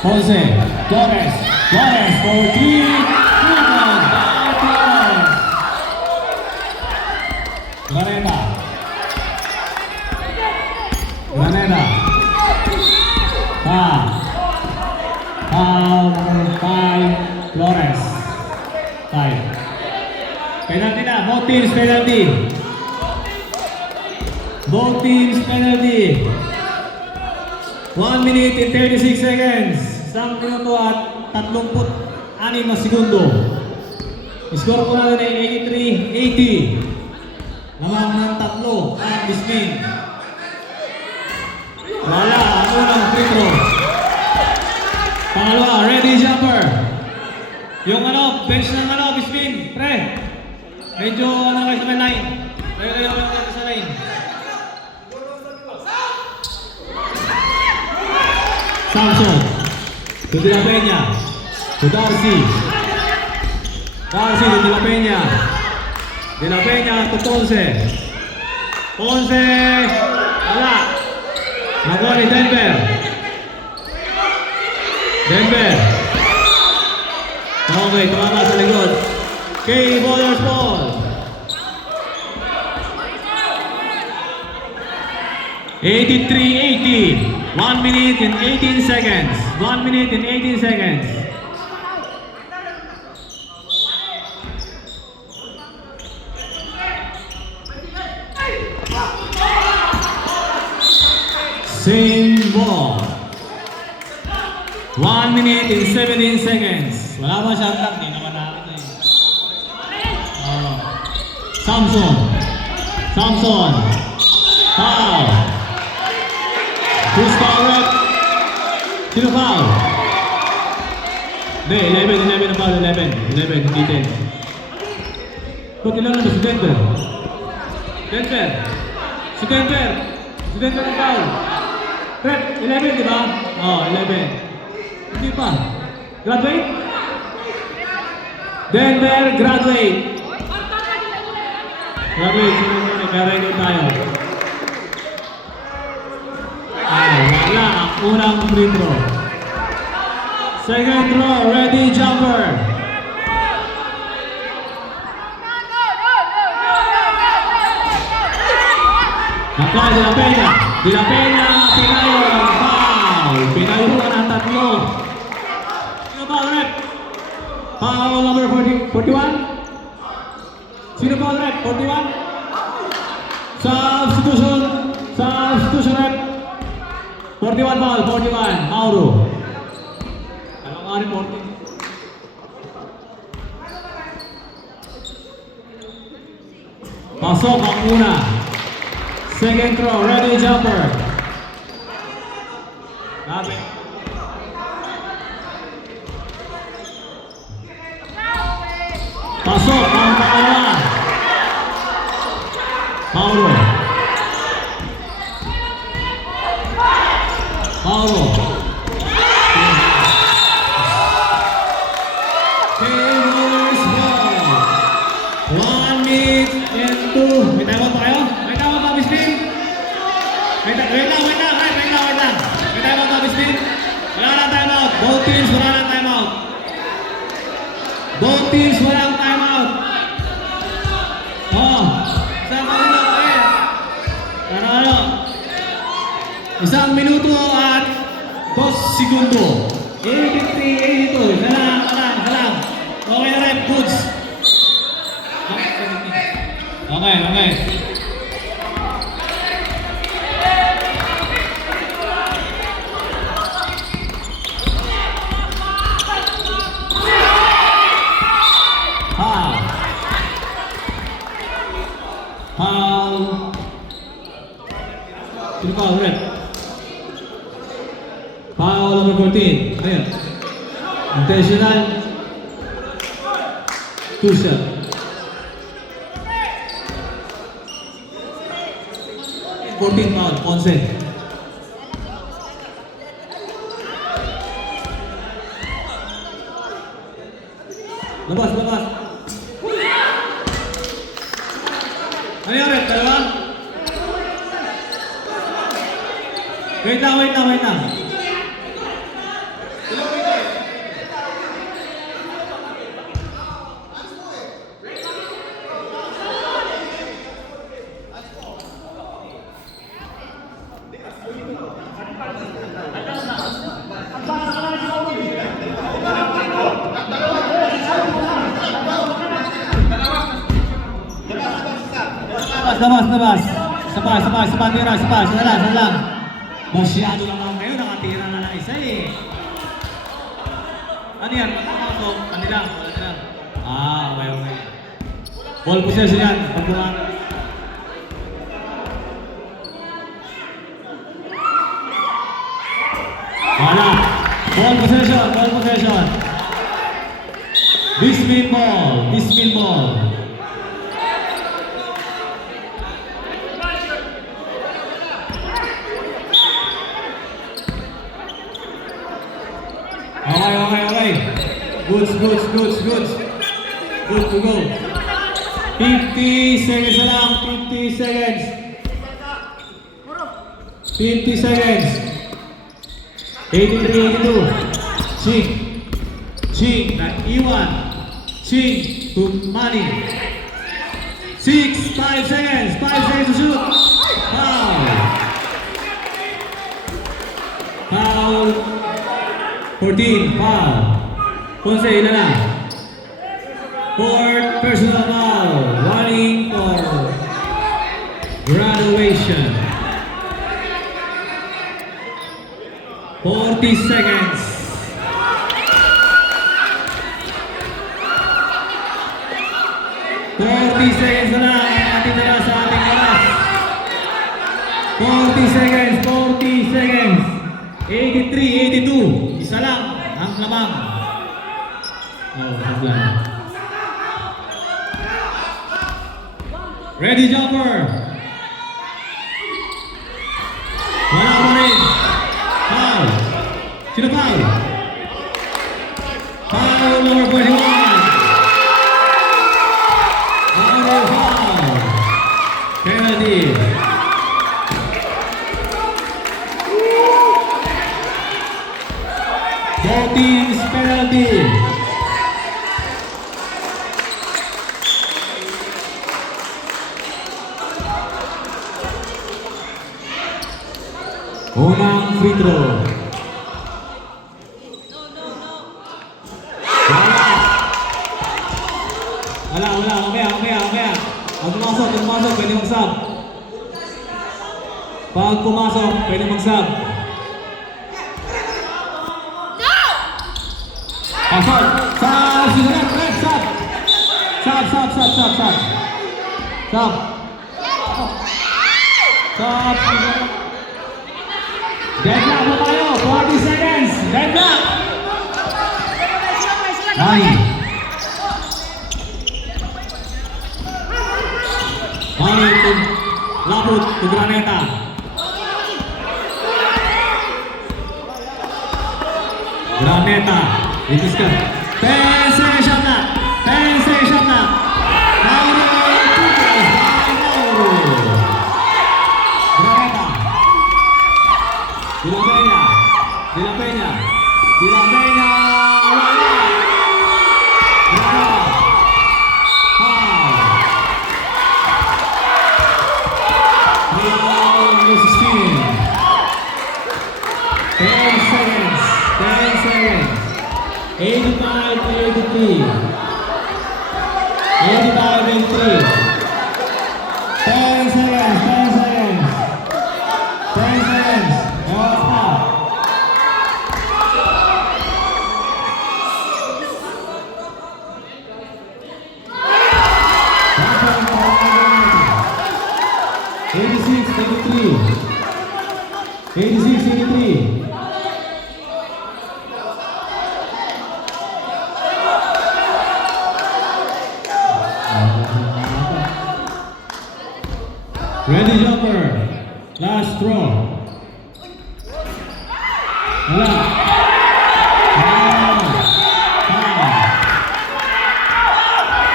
Jose, Flores, Flores for 3. Flores. Granada. Granada. Foul number 5, Flores. 5. Penalty na, both teams penalty. Both teams penalty. 1 minute and 36 seconds. Isang minuto at 36 na segundo. Score po natin ay 83-80. Lamang ng 3 ang Bismin. Wala ang unang free throw. Pangalawa, ready jumper. Yung bench ng Bismin, pre. Medyo kayo sa may line. Kayo sa line. Samson. To De La Peña. To Darcy. Darcy to De La Peña. De La Peña to Ponce. Ponce. Wala. Nakuha ni Denver. Denver. Okay, tumama sa likod. Kay Ballers Ball. 83-80. 1 minute and 18 seconds. 1 minute and 18 seconds. Same ball. 1 minute and 17 seconds. Wala ba shot clock? Di naman natin eh. Samson. Samson. Foul. Who's foul rep? Sino foul? Hindi, 11 na foul. 11, hindi 10. Ba't ilan na ba si Denver? Denver. Si Denver. Si Denver ang foul. Rep, 11 di ba? 11. Hindi pa. Graduate? Denver, graduate. Graduate, sino kaya record tayo. Wala ang unang free throw. Second throw, ready jumper. Nakuha De La Peña. De La Peña, pinayo. Foul. Pinayo ng 3. Sino foul rep? Foul number 41? Sino foul rep? 41? Substitution. Substitution rep. 41 foul, 41. Mauro. Alam nga rin 40. Pasok ang una. Second throw, ready jumper. Grabe. Pasok ang pangalawa. Mauro. Mauro. Taylor's ball. 1 minute and 2. May tawag pa kayo? May tawag pa, Bismin? Wait lang. May tawag pa, Bismin? Wala na timeout. Both teams, wala na timeout. Both teams, walang timeout. Saan ka ulo? Ano? 1 minuto at 2 segundo. 83-82. Salam. Okay na rin, goods. Okay. Foul. Sino foul, red? Foul number 14. Ayan. Intentional. 2 shot. 14 foul, Ponce. Labas. Ano yung red? Dalawa? Wait lang. labas. Isa pa, tira, isa lang. Masyado naman kayo, nakatira na ng isa eh. Ano yan? Pagpumasok, kanila. Okay. Ball possession yan, pagpumasok. Wala. Ball possession. Bismin ball. Okay. Goods. Good to go. 50 seconds na lang. 50 seconds. 83-82. Ching. Iwan. Ching to Manny. 5 seconds to shoot. Foul. 14, foul. Ponce, ilan na? 4th personal foul. Running for graduation. 40 seconds. Seconds na lang ang ating dala sa ating oras. 40 seconds. 83-82. Isa lang ang lamang. Saglan. Ready jumper. Wala pa rin. Foul. Sino foul? Foul number 41. Penalty. Both teams penalty. Unang free throw. Wala. Mamaya. Pag pumasok, pwede mag-sub. Pasok! Sub! Susunod! Red! Sub! Deadlock po tayo! 40 seconds! Deadlock! Mani! Laput to Graneta. Itis ka. 10 seconds shot na. Graneta. De la Peña. Ready jumper. Last throw. Wala.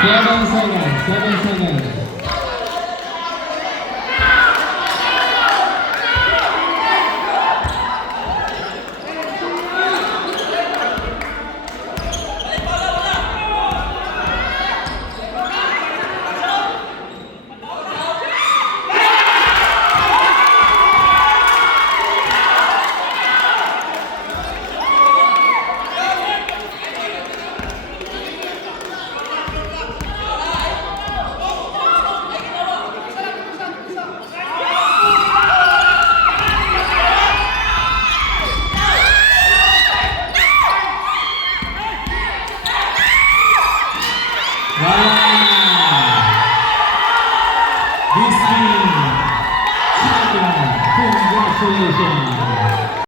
7 seconds.